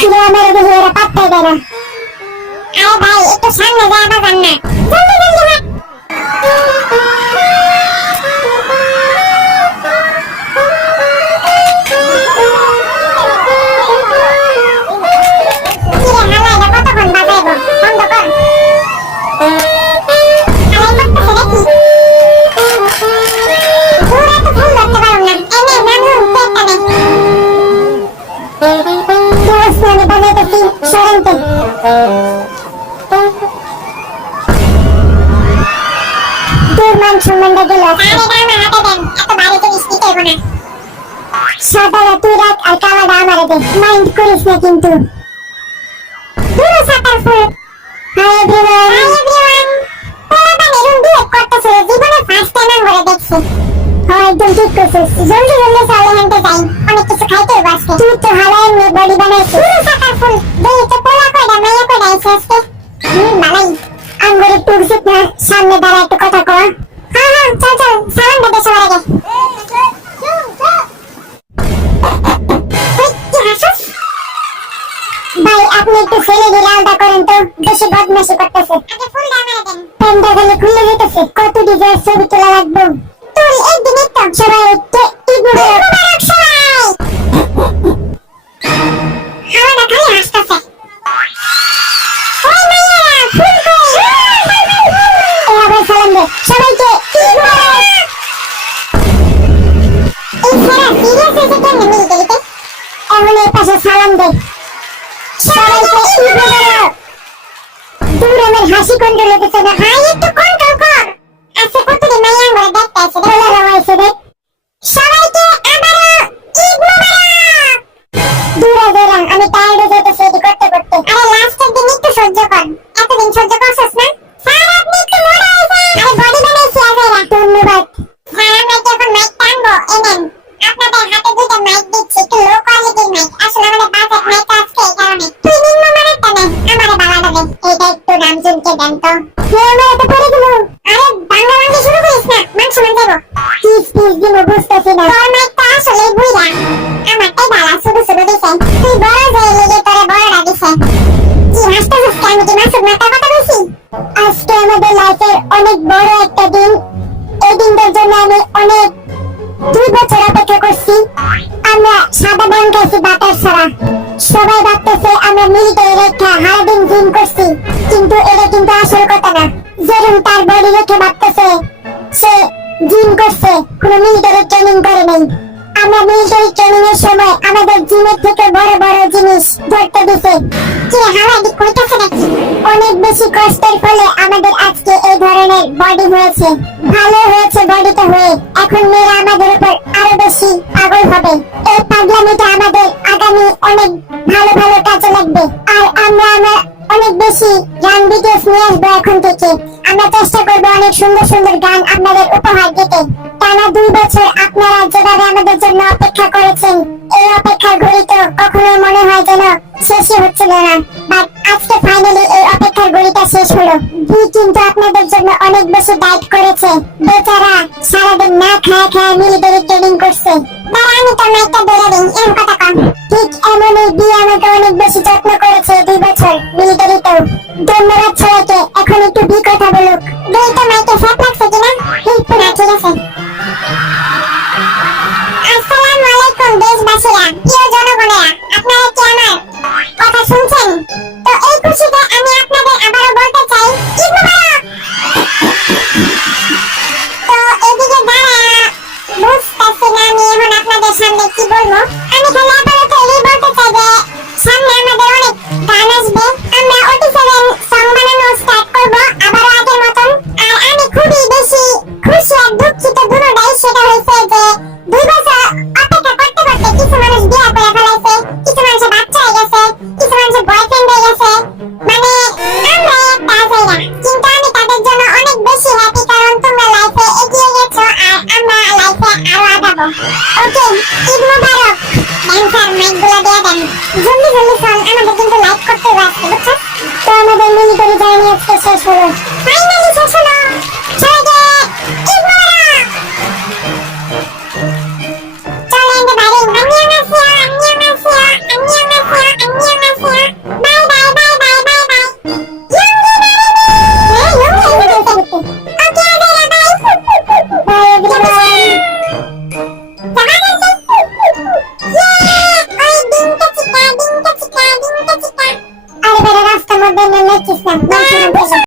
Kilo মেরে দিলে এরা পাত্তাই দেয় না। আরে ভাই একটু সামনে যা বাজান না, জলদি জলদি হাঁট। সাদারা তুই রাখ আর কালাটা আমারে দে, মাইন্ড করিস না কিন্তু। পুরো সাতার ফুল। হাই এভরিওয়ান, পোলাটা মেরুন দিয়ে করতেছে, জীবনে ফার্স্ট টাইম আমরা দেখছি। হ্যাঁ একদম ঠিক করছিস, জলদি জলদি চলে হাঁটতে যাই, অনেক কিছু খাইতে হবে আজকে। তুই তো হালাই এমনি বডি বানাইছিস। পুরো সাতার ফুল, দেখি তো পোলা কয়টা মাইয়া কয়টা আইছে আজকে। বালাই আঙ্গুর একটু উচিত না, সামনে দাঁড়া একটু কথা কওয়া। হ্যাঁ হ্যাঁ চল চল, সালাম দে সবার আগে। ভাই আপনি একটু ছেলে গিয়ে আলাদা করেন তো, বেশি বদমাশি করতেছে। আগে ফুলটা আমারে দেন। পেনটা খালি খুলে যেতেছে, কত ডিজাইন ছবি তোলা লাগবে। তুই একদিন তো সবাই একটু ইগনোর সবাই হাওয়াটা খালি হাসতেছে। ওই মাইয়ারা ফুল কই, আবার সালাম দে সবাইকে। এই সারা সিরিয়াস হয়েছে কেন মিলিটারিতে? এখন এই পাশে সালাম দে সবাইকে। দূর আমার হাসি কন্ট্রোল হতেছে না। হাই একটু কন্ট্রোল কর। আচ্ছা কতদিন মাইয়া আমরা দেখতে আসছে, বলে রওয়াইছে রে। সবাইকে আবারও ঈদ মোবারক। দূরে দূরে আমি টায়ার্ড হয়ে যেতেছি এটি করতে করতে। আরে লাস্টের দিন একটু সহ্য কর, এতদিন সহ্য করছস না। স্যার আপনি একটু মোটা হয়েছেন। আরে বডি বানাইছি আজেরা। ধন্যবাদ স্যার। আমরা কি এখন মাইক টানবো? এনেন আপনাদের হাতে দুটো মাইক দিচ্ছি, একটু লো কোয়ালিটির মাইক। আসলে আমাদের বাজেট মাইক আজকে এই কারণে। তুই নিম্ন মানের টানে আমারে বালাটা দে। এইটা একটু নামজুনকে দেন তো। কে আমার এত পড়ে দিল? আরে বাংলা বাংলা শুরু করিস না, মান শুনে যাবো। কি স্পিচ দিব বুঝতেছি না। তোর মাইকটা আসলে বুইরা, আমারটাই বালা শুধু শুধু দিছে। তুই বড় হয়ে লেগে তোরে বড়টা দিছে। কি হাসতেছিস? আমি কি মাসুদ মাতার কথা বলছি? আজকে আমাদের লাইফের অনেক বড় একটা দিন। এই দিনটার জন্য আমি অনেক 2 বছর অপেক্ষা করছি। আমরা সাদা বন খাইছি বাটার ছাড়া। সবাই ভাবতেছে আমরা মিলিটারি রেখা হারাদিন জিম করছি, কিন্তু এটা কিন্তু আসল কথা না। যেরকম তার বডি রেখে ভাবতেছে সে জিম করছে, কোনো মিলিটারি ট্রেনিং করে নেই। আমরা মিলিটারি ট্রেনিং এর সময় আমাদের জিমের থেকে বড় বড় জিনিস ধরতে দিছে। কি হালাদি কইতাছে নাকি? অনেক বেশি কষ্টের ফলে আমাদের আজকে এই ধরনের বডি হয়েছে। ভালো হয়েছে বডিটা হয়ে। এখন মেয়েরা আমাদের উপর আরো বেশি পাগল হবে। এই পাগলামিটা আমাদের আগামী অনেক ভালো ভালো কাজে লাগবে। আর আমরা অনেক বেশি গান ভিডিওস নিয়ে আসবো এখন থেকে। আমরা চেষ্টা করবো অনেক সুন্দর সুন্দর গান আপনাদের উপহার দিতে। টানা 2 বছর আপনারা যেভাবে আমাদের জন্য অপেক্ষা করেছেন, এই অপেক্ষার ঘড়ি তো কখনো মনে হয় যেন শেষই হচ্ছিল না। বাট আজকে ফাইনালি এই অপেক্ষার ঘড়িটা শেষ হলো। কিন্তু আপনাদের জন্য অনেক বেশি ডায়েট করেছে। বেচারা সারাদিন না খায় খায় মিলিটারি ট্রেনিং করছে। দাঁড়া আমি তো মাইকটা ধরে দিই, এরকম কথা কম। ঠিক এমনই বিয়ে আমাকে অনেক বেশি যত্ন করেছে 2 বছর মিলিটারিতেও। ধন্যবাদ সবাইকে। এখন একটু বি কথা বলুক। দেই তো মাইক